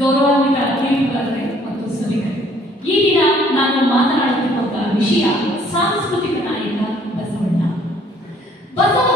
ಗೌರವಾನ್ವಿತ ಕೀರ್ತಿಗಾರರೇ ಮತ್ತು ಸಭಿಕರು ಈ ದಿನ ನಾನು ಮಾತನಾಡುತ್ತಿರುವಂತಹ ವಿಷಯ ಸಾಂಸ್ಕೃತಿಕ ನಾಯಕ ಬಸವಣ್ಣ. ಬಸವ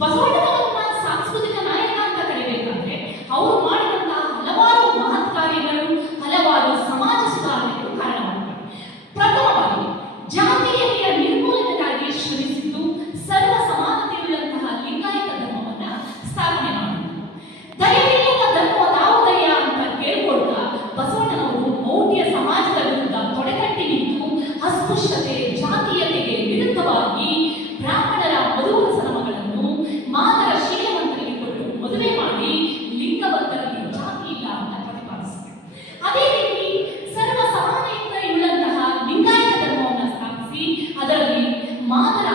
ಬಸವಣ್ಣನವರನ್ನ ಸಾಂಸ್ಕೃತಿಕ ನಾಯಕ ಅಂತ ಕರಿಬೇಕಾದ್ರೆ ಅವರು ಮಾಡಿದಂತಹ ಹಲವಾರು ಮಹತ್ ಹಲವಾರು ಸಮಾಜ ಸುಧಾರಣೆಗಳು ಕಾರಣವಾಗಿವೆ ಪ್ರಥಮವಾಗಿ, ಜಾತಿಯ ನಿರ್ಮೂಲನೆಗಾಗಿ ಶ್ರಮಿಸಿದ್ದು ಸರ್ವ ಸಮಾನತೆಯುಳ್ಳಂತಹ ಲಿಂಗಾಯತ ಧರ್ಮವನ್ನ ಸ್ಥಾಪನೆ ಮಾಡಿದರು. ದಯವಿಲ್ಲದ ಧರ್ಮ ತಾವುದಯ ಅಂತ ಕೇಳ್ಕೊಳ್ತಾ ಬಸವಣ್ಣನವರು ಮೌಢ್ಯ ಸಮಾಜದ ವಿರುದ್ಧ ತೊಡೆಗಟ್ಟಿ ನಿಂತು ಅಸ್ಪೃಶ್ಯತೆ மாதர்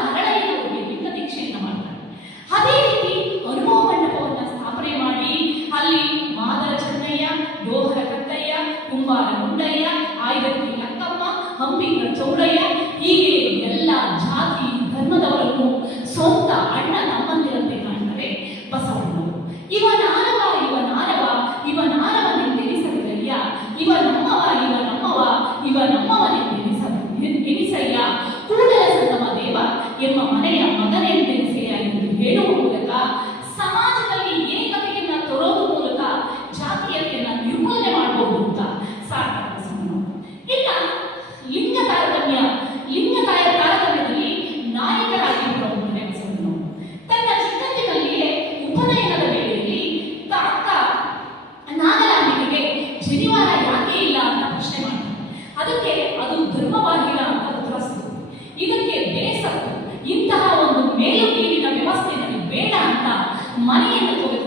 money in the pocket.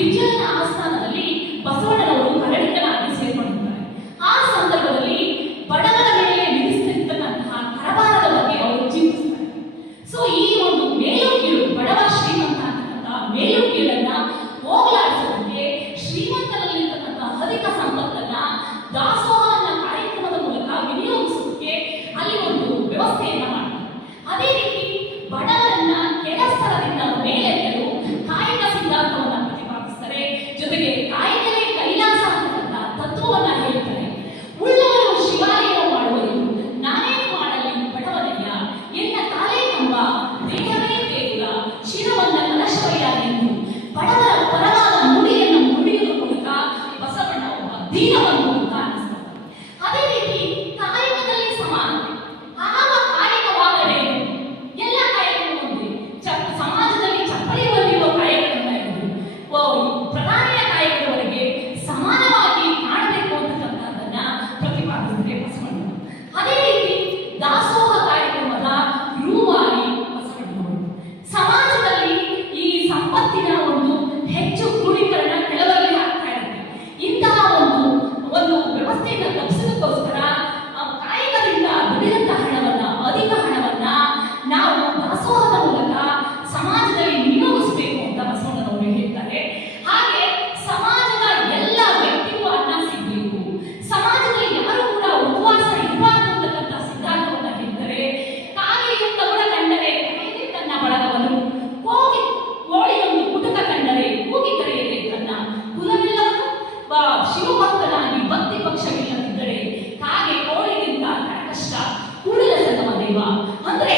ವಿಜಯನ ಆಸ್ಥಾನದಲ್ಲಿ Dia da noite. ಅಂದರೆ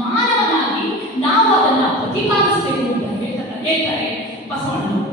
ಮಾನವನಾಗಿ ನಾವು ಅದನ್ನ ಪ್ರತಿಪಾದಿಸಬೇಕು ಅಂತ ಹೇಳ್ತಾರೆ ಬಸವಣ್ಣ.